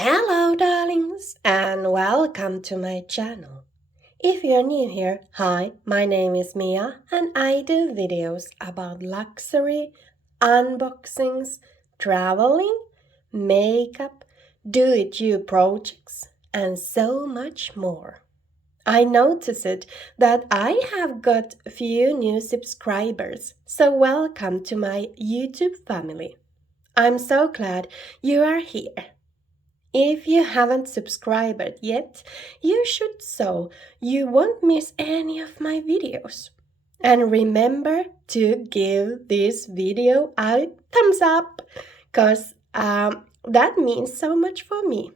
Hello darlings and welcome to my channel. If you're new here, hi, my name is Mia and I do videos about luxury, unboxings, traveling, makeup, do-it-you projects and so much more. I noticed that I have got a few new subscribers, so welcome to my YouTube family. I'm so glad you are here. If you haven't subscribed yet, you should so you won't miss any of my videos. And remember to give this video a thumbs up, cause that means so much for me.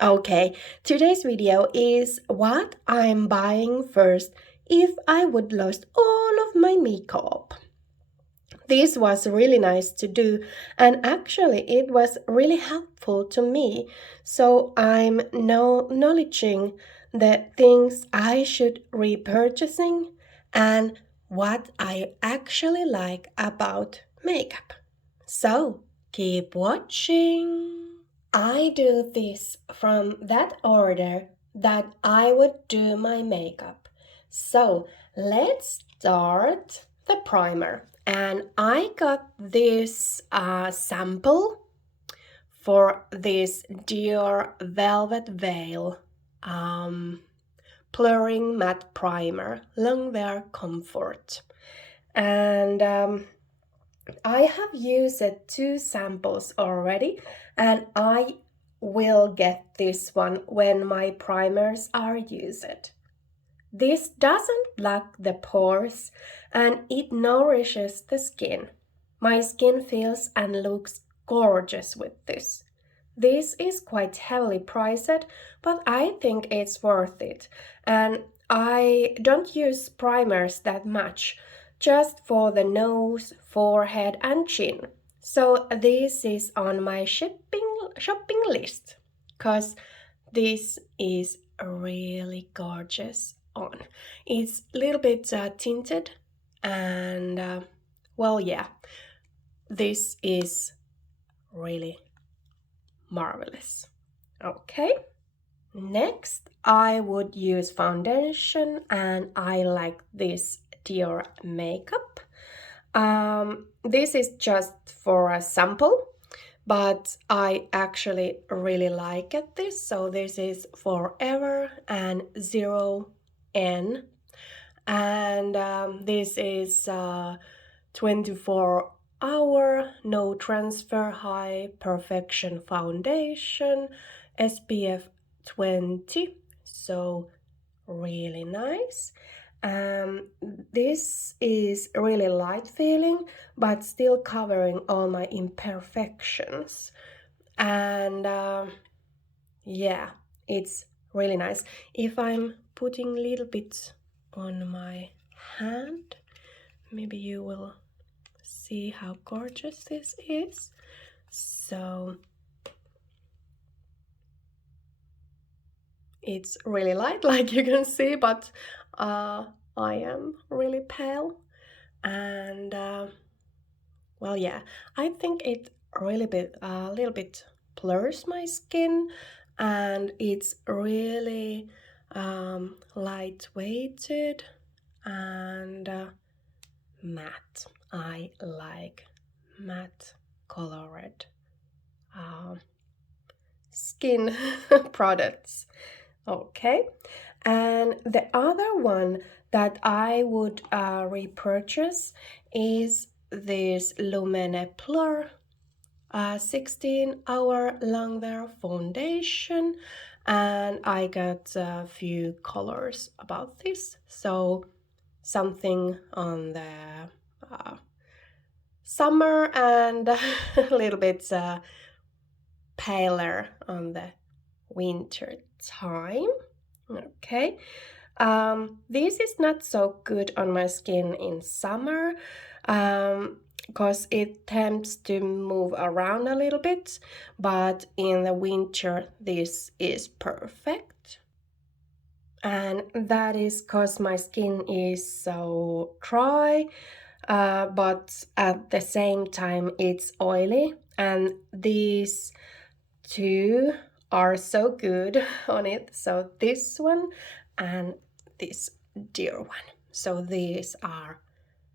Okay, today's video is what I'm buying first if I would lost all of my makeup. This was really nice to do, and actually it was really helpful to me. So I'm now acknowledging the things I should repurchasing and what I actually like about makeup. So keep watching. I do this from that order that I would do my makeup. So let's start the primer. And I got this sample for this Dior Velvet Veil Blurring Matte Primer, Longwear Comfort. And I have used two samples already, and I will get this one when my primers are used. This doesn't block the pores and it nourishes the skin. My skin feels and looks gorgeous with this. This is quite heavily priced, but I think it's worth it. And I don't use primers that much, just for the nose, forehead and chin. So this is on my shopping list, cause this is really gorgeous on. It's a little bit tinted and well, yeah, this is really marvelous. Okay, next I would use foundation and I like this Dior makeup. This is just for a sample, but I actually really like this. So this is Forever and Zero N, and this is 24-hour no transfer high perfection foundation, SPF 20, so really nice. This is really light feeling but still covering all my imperfections, and yeah, it's really nice. If I'm putting a little bit on my hand, maybe you will see how gorgeous this is. So it's really light, like you can see, but I am really pale, and well, yeah, I think it really a little bit blurs my skin, and it's really lightweighted and matte. I like matte colored skin products. Okay, and the other one that I would repurchase is this Lumene Blur 16-hour longwear foundation, and I got a few colors about this. So something on the summer and a little bit paler on the winter time. Okay, this is not so good on my skin in summer because it tends to move around a little bit, but in the winter this is perfect. And that is because my skin is so dry, but at the same time it's oily, and these two are so good on it. So this one and this Dior one. So these are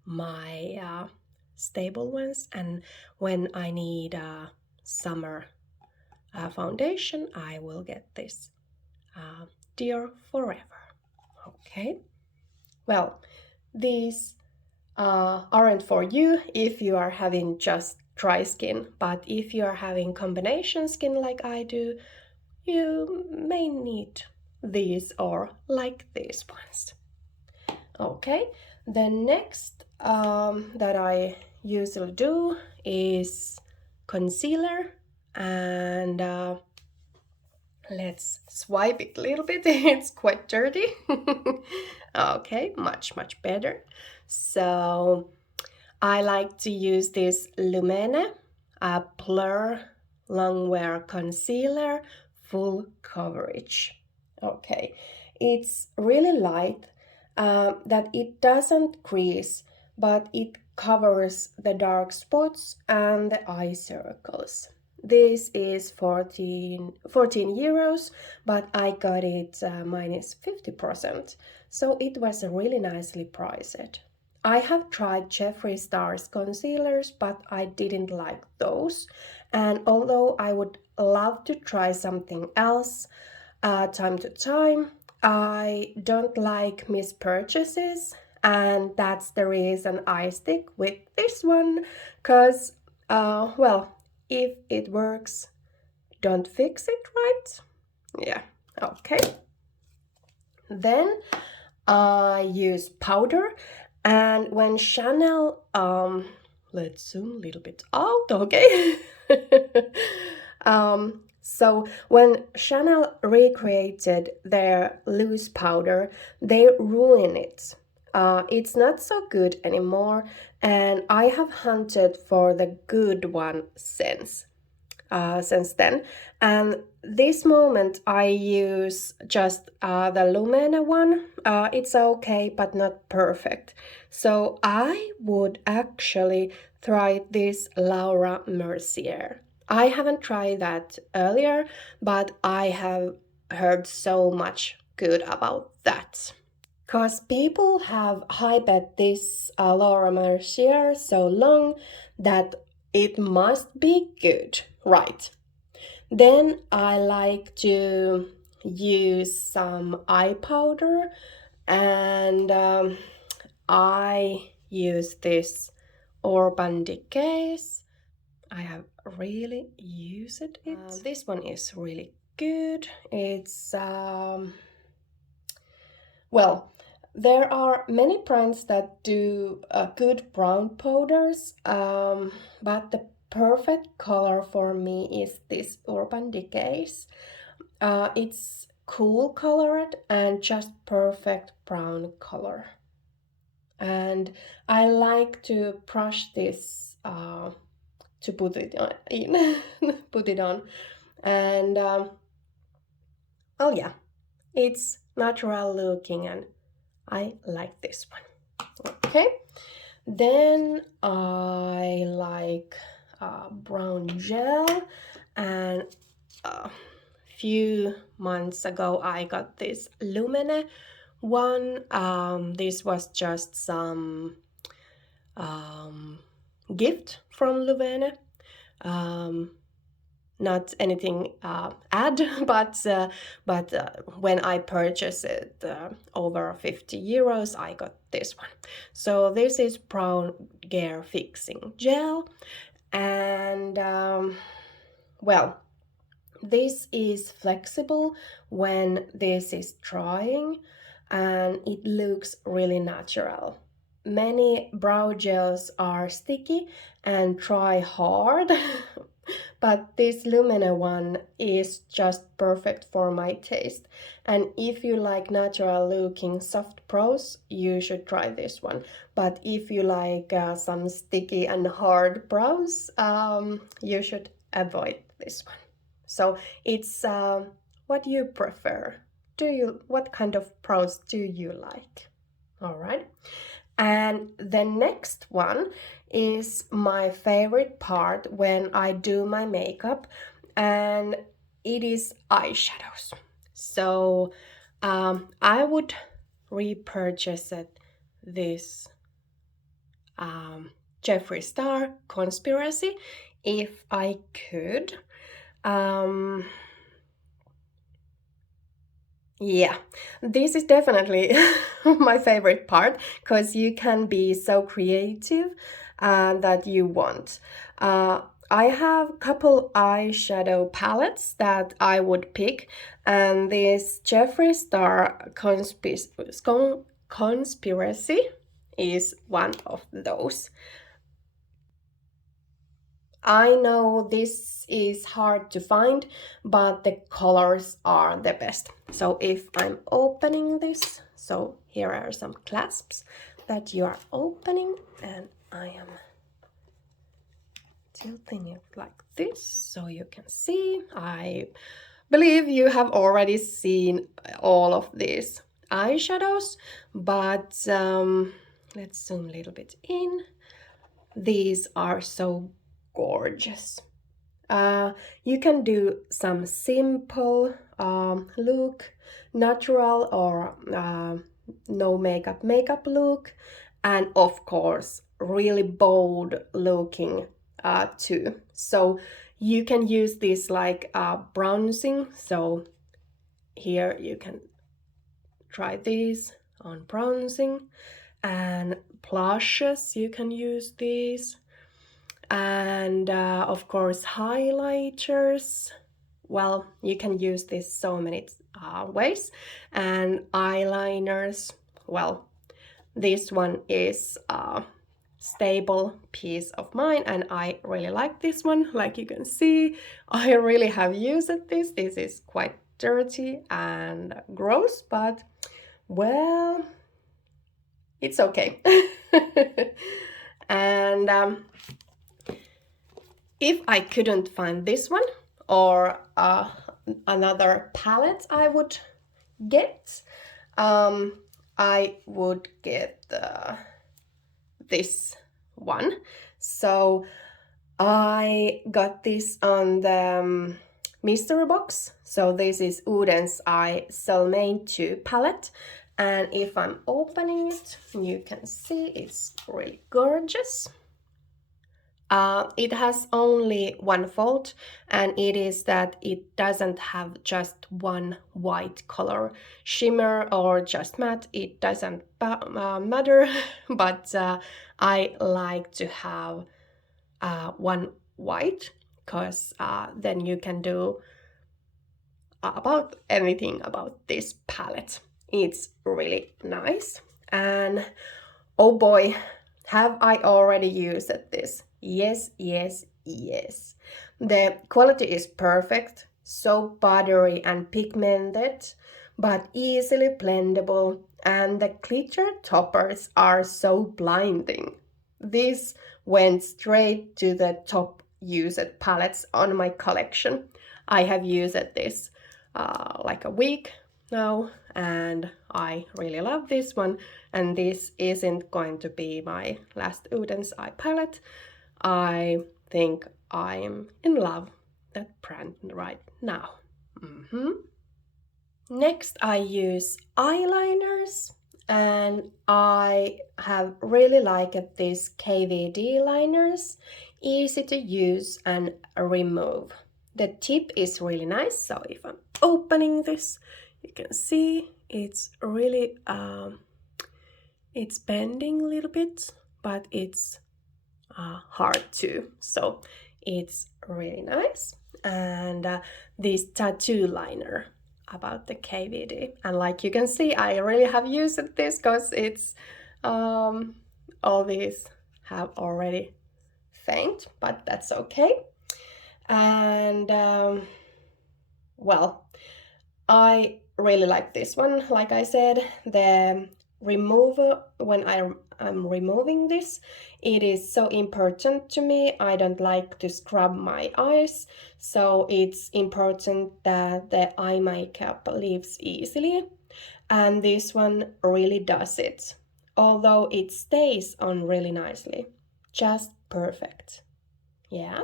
my stable ones, and when I need a summer foundation, I will get this Dior Forever. Okay, well, these aren't for you if you are having just dry skin, but if you are having combination skin like I do, you may need these or like these ones. Okay, the next that I usually do is concealer, and let's swipe it a little bit. It's quite dirty. Okay, much better. So I like to use this Lumene Blur Longwear Concealer Full Coverage. Okay, it's really light, that it doesn't crease, but it covers the dark spots and the eye circles. This is 14 euros, but I got it minus 50%, so it was really nicely priced. I have tried Jeffree Star's concealers, but I didn't like those. And although I would love to try something else time to time, I don't like mispurchases, and that's the reason I stick with this one, because, well, if it works, don't fix it, right? Yeah, okay. Then I use powder, and when Chanel, let's zoom a little bit out, okay? So when Chanel recreated their loose powder, they ruined it. It's not so good anymore, and I have hunted for the good one since then. And this moment I use just the Lumene one. It's okay, but not perfect. So I would actually try this Laura Mercier. I haven't tried that earlier, but I have heard so much good about that. Because people have hyped this Laura Mercier so long that it must be good, right? Then I like to use some eye powder, and I use this Urban Decays. I have really used it. This one is really good. It's well, there are many brands that do good brown powders, but the perfect color for me is this Urban Decays. It's cool colored and just perfect brown color. And I like to brush this to put it on, put it on, and oh yeah, it's natural looking, and I like this one. Okay, then I like brown gel, and a few months ago I got this Lumene one. This was just some gift from Lumene. Not anything ad, but when I purchased it over 50 euros, I got this one. So this is brown hair fixing gel, and well, this is flexible when this is drying, and it looks really natural. Many brow gels are sticky and dry hard, but this Lumene one is just perfect for my taste. And if you like natural looking soft brows, you should try this one. But if you like some sticky and hard brows, you should avoid this one. So it's what you prefer. What kind of brows do you like? All right. And the next one is my favorite part when I do my makeup, and it is eyeshadows. So I would repurchase it, this Jeffree Star Conspiracy if I could. Yeah, this is definitely my favorite part because you can be so creative that you want. I have a couple eyeshadow palettes that I would pick, and this Jeffree Star Conspiracy is one of those. I know this is hard to find, but the colors are the best. So if I'm opening this, so here are some clasps that you are opening, and I am tilting it like this so you can see. I believe you have already seen all of these eyeshadows, but let's zoom a little bit in. These are so gorgeous. You can do some simple look, natural or no makeup look, and of course really bold looking too. So you can use this like bronzing. So here you can try these on bronzing, and blushes you can use these, and of course highlighters. Well, you can use this so many ways, and eyeliners. Well, this one is a stable piece of mine, and I really like this one. Like you can see, I really have used this. This is quite dirty and gross, but well, it's okay. And if I couldn't find this one or another palette I would get, I would get this one. So I got this on the mystery box. So this is Oden'S Lumene 2 palette. And if I'm opening it, you can see it's really gorgeous. It has only one fault, and it is that it doesn't have just one white color shimmer or just matte. It doesn't matter, but I like to have one white, because then you can do about anything about this palette. It's really nice, and oh boy, have I already used this. Yes, yes, yes. The quality is perfect, so buttery and pigmented, but easily blendable, and the glitter toppers are so blinding. This went straight to the top used palettes on my collection. I have used this like a week now, and I really love this one, and this isn't going to be my last Oden'S eye palette. I think I'm in love with that brand right now. Next, I use eyeliners, and I have really liked these KVD liners. Easy to use and remove. The tip is really nice, so if I'm opening this, you can see it's really it's bending a little bit, but it's hard too, so it's really nice. And this tattoo liner about the KVD, and like you can see, I really have used this because it's all these have already faint, but that's okay. And well, I really like this one. Like I said, the remover, when I'm removing this, it is so important to me. I don't like to scrub my eyes, so it's important that the eye makeup leaves easily, and this one really does it, although it stays on really nicely. Just perfect. Yeah.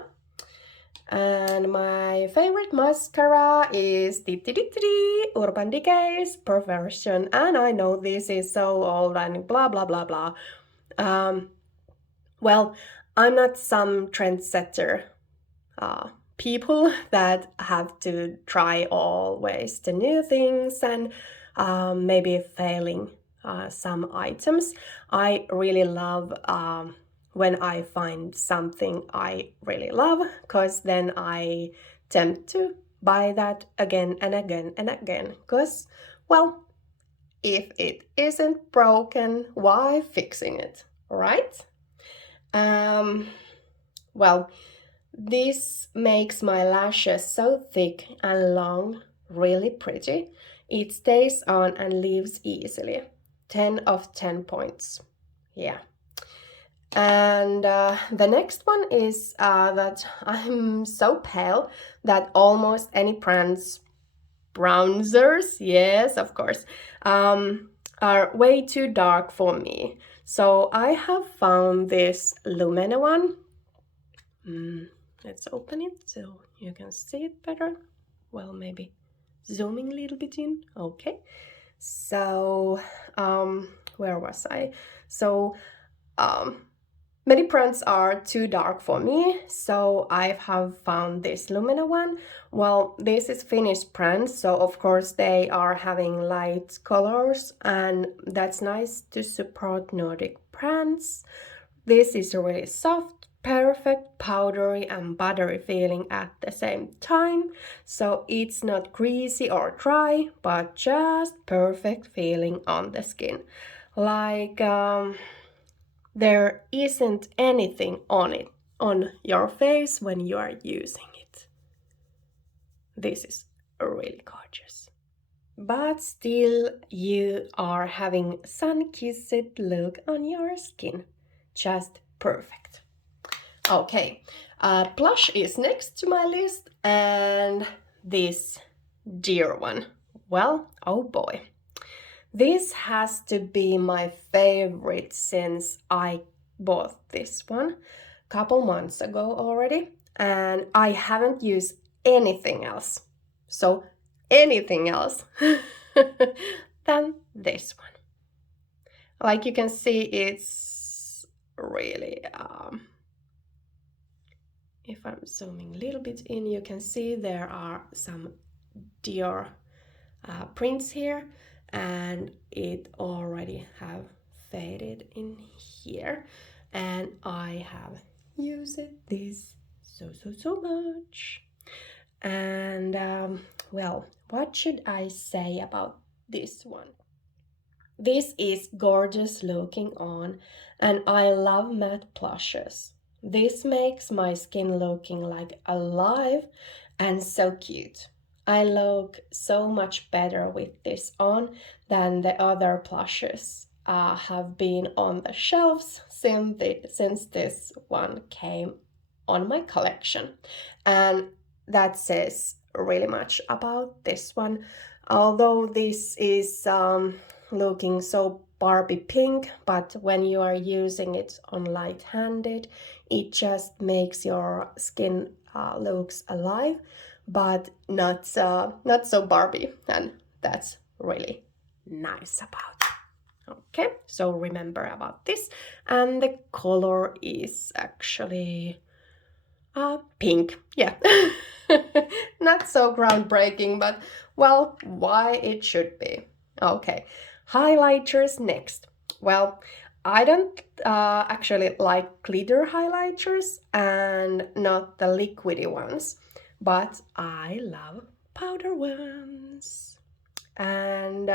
And my favorite mascara is Urban Decay's Perversion. And I know this is so old and blah blah blah blah. Well, I'm not some trendsetter. People that have to try always the new things and maybe failing some items. I really love when I find something I really love, because then I tend to buy that again and again and again, because, well, if it isn't broken, why fixing it, right? Well, this makes my lashes so thick and long, really pretty. It stays on and leaves easily. 10 of 10 points. Yeah. And the next one is that I'm so pale that almost any bronzers, yes, of course, are way too dark for me. So I have found this Lumene one. Let's open it so you can see it better. Well, maybe zooming a little bit in. Okay. So, where was I? So, many brands are too dark for me, so I have found this Lumina one. Well, this is Finnish brand, so of course they are having light colors, and that's nice to support Nordic brands. This is really soft, perfect, powdery and buttery feeling at the same time. So it's not greasy or dry, but just perfect feeling on the skin. Like there isn't anything on your face when you are using it. This is really gorgeous. But still you are having sun-kissed look on your skin. Just perfect. Okay, blush is next to my list, and this Dior one. Well, oh boy. This has to be my favorite since I bought this one a couple months ago already, and I haven't used anything else. So, anything else than this one. Like you can see, it's really if I'm zooming a little bit in, you can see there are some Dior prints here, and it already have faded in here, and I have used this so much. And well, what should I say about this one? This is gorgeous looking on, and I love matte blushes. This makes my skin looking like alive and so cute. I look so much better with this on than the other blushes have been on the shelves since this one came on my collection. And that says really much about this one. Although this is looking so Barbie pink, but when you are using it on light-handed, it just makes your skin looks alive, but not so Barbie, and that's really nice about it. Okay, so remember about this, and the color is actually pink. Yeah. Not so groundbreaking, but well, why it should be. Okay, highlighters next. Well, I don't actually like glitter highlighters and not the liquidy ones, but I love powder ones. And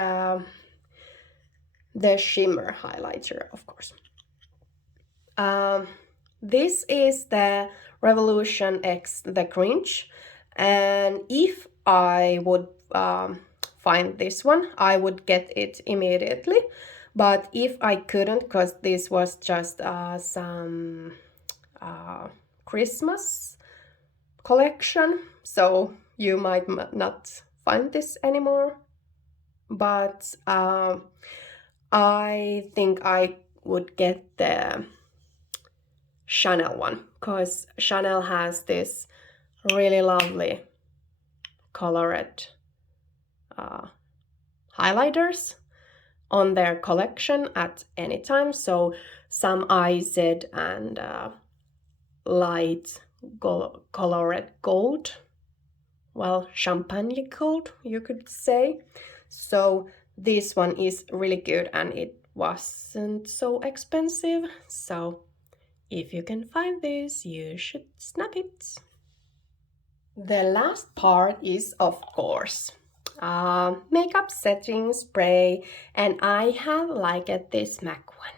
the shimmer highlighter, of course. This is the Revolution X The Grinch, and if I would find this one, I would get it immediately. But if I couldn't, because this was just some Christmas collection, so you might not find this anymore. But I think I would get the Chanel one, because Chanel has this really lovely colored highlighters on their collection at any time. So some iced and light colored gold, well, champagne gold, you could say. So this one is really good and it wasn't so expensive. So if you can find this, you should snap it. The last part is, of course, makeup setting spray, and I have liked this MAC one.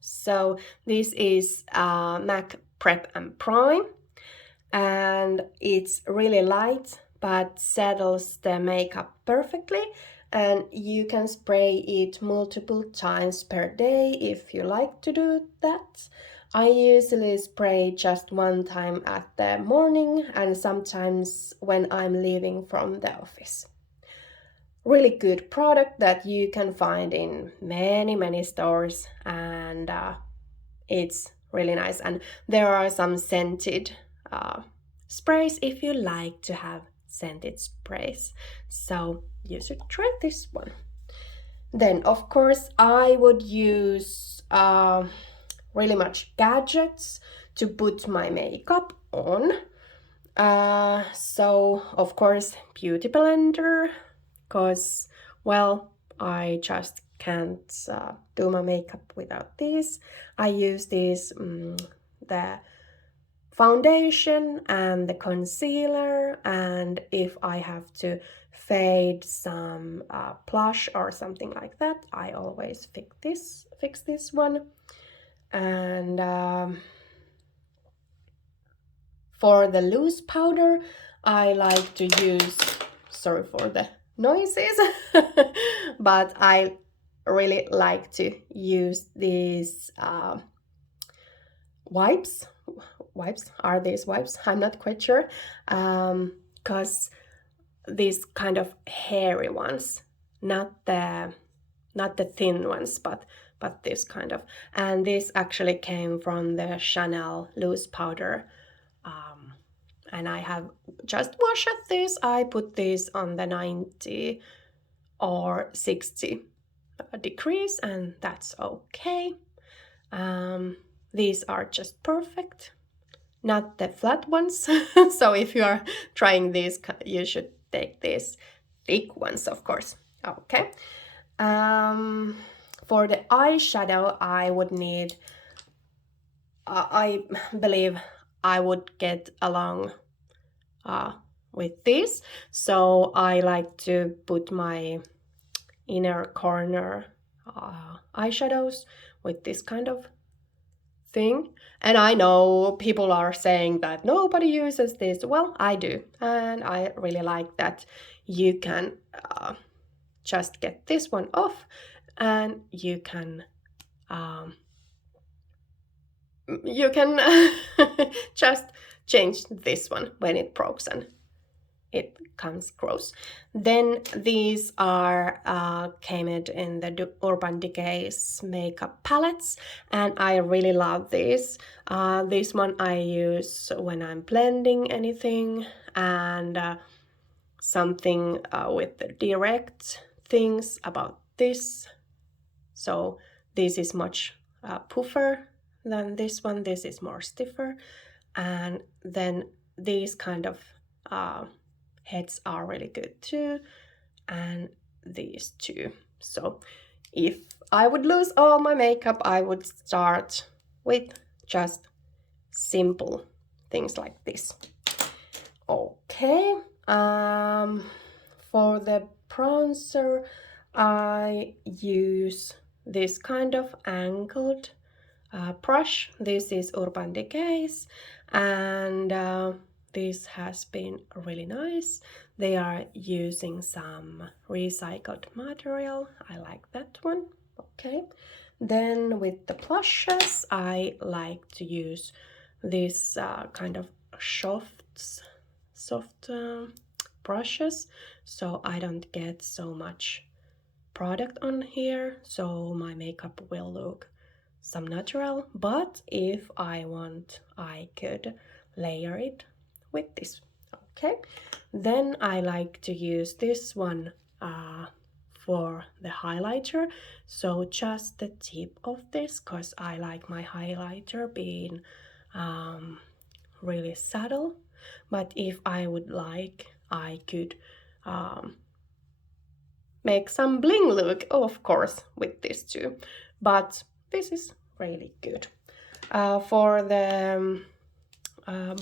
So this is MAC Prep and Prime, and it's really light but settles the makeup perfectly, and you can spray it multiple times per day if you like to do that. I usually spray just one time at the morning and sometimes when I'm leaving from the office. Really good product that you can find in many stores, and it's really nice. And there are some scented sprays if you like to have scented sprays, so you should try this one. Then of course I would use really much gadgets to put my makeup on. So of course beauty blender, because well, I just can't do my makeup without these. I use these the foundation and the concealer, and if I have to fade some blush or something like that, I always fix this one. And for the loose powder, I like to use, sorry for the noises, but I really like to use these wipes. Are these wipes? I'm not quite sure, because these kind of hairy ones, not the thin ones, but this kind of. And this actually came from the Chanel loose powder, and I have just washed this. I put this on the 90 or 60 degrees, and that's okay. These are just perfect, not the flat ones. So if you are trying these, you should take these thick ones, of course. Okay. For the eyeshadow, I would need, I believe I would get along with this. So I like to put my inner corner eyeshadows with this kind of thing. And I know people are saying that nobody uses this. Well, I do, and I really like that you can just get this one off, and you can just change this one when it breaks and it comes gross. Then these are came in the Urban Decay's makeup palettes, and I really love this. This one I use when I'm blending anything, and something with the direct things about this. So this is much puffer than this one. This is more stiffer, and then these kind of heads are really good too, and these two. So if I would lose all my makeup, I would start with just simple things like this. Okay, for the bronzer, I use this kind of angled brush. This is Urban Decay's, and this has been really nice. They are using some recycled material. I like that one. Okay. Then with the blushes, I like to use this kind of soft brushes, so I don't get so much product on here, so my makeup will look some natural. But if I want, I could layer it with this. Okay, then I like to use this one for the highlighter. So just the tip of this, because I like my highlighter being really subtle. But if I would like, I could make some bling look, of course, with this too. But this is really good. For the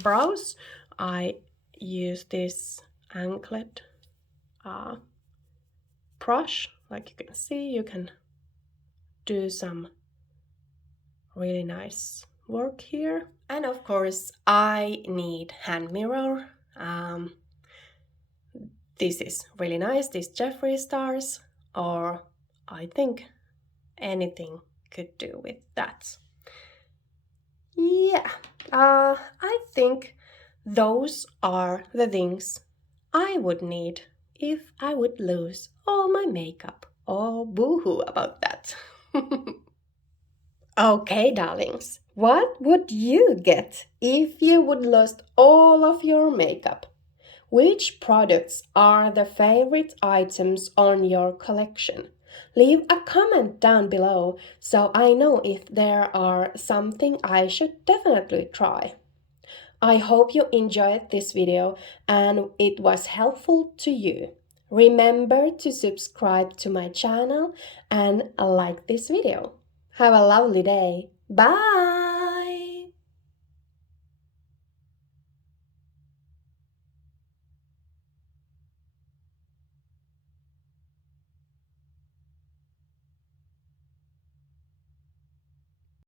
brows, I use this anklet brush. Like you can see, you can do some really nice work here. And of course, I need hand mirror. This is really nice, this Jeffree Stars, or I think anything could do with that. Yeah, I think those are the things I would need if I would lose all my makeup. Oh, boo-hoo about that. Okay, darlings, what would you get if you would lose all of your makeup? Which products are the favorite items on your collection? Leave a comment down below so I know if there are something I should definitely try. I hope you enjoyed this video and it was helpful to you. Remember to subscribe to my channel and like this video. Have a lovely day. Bye!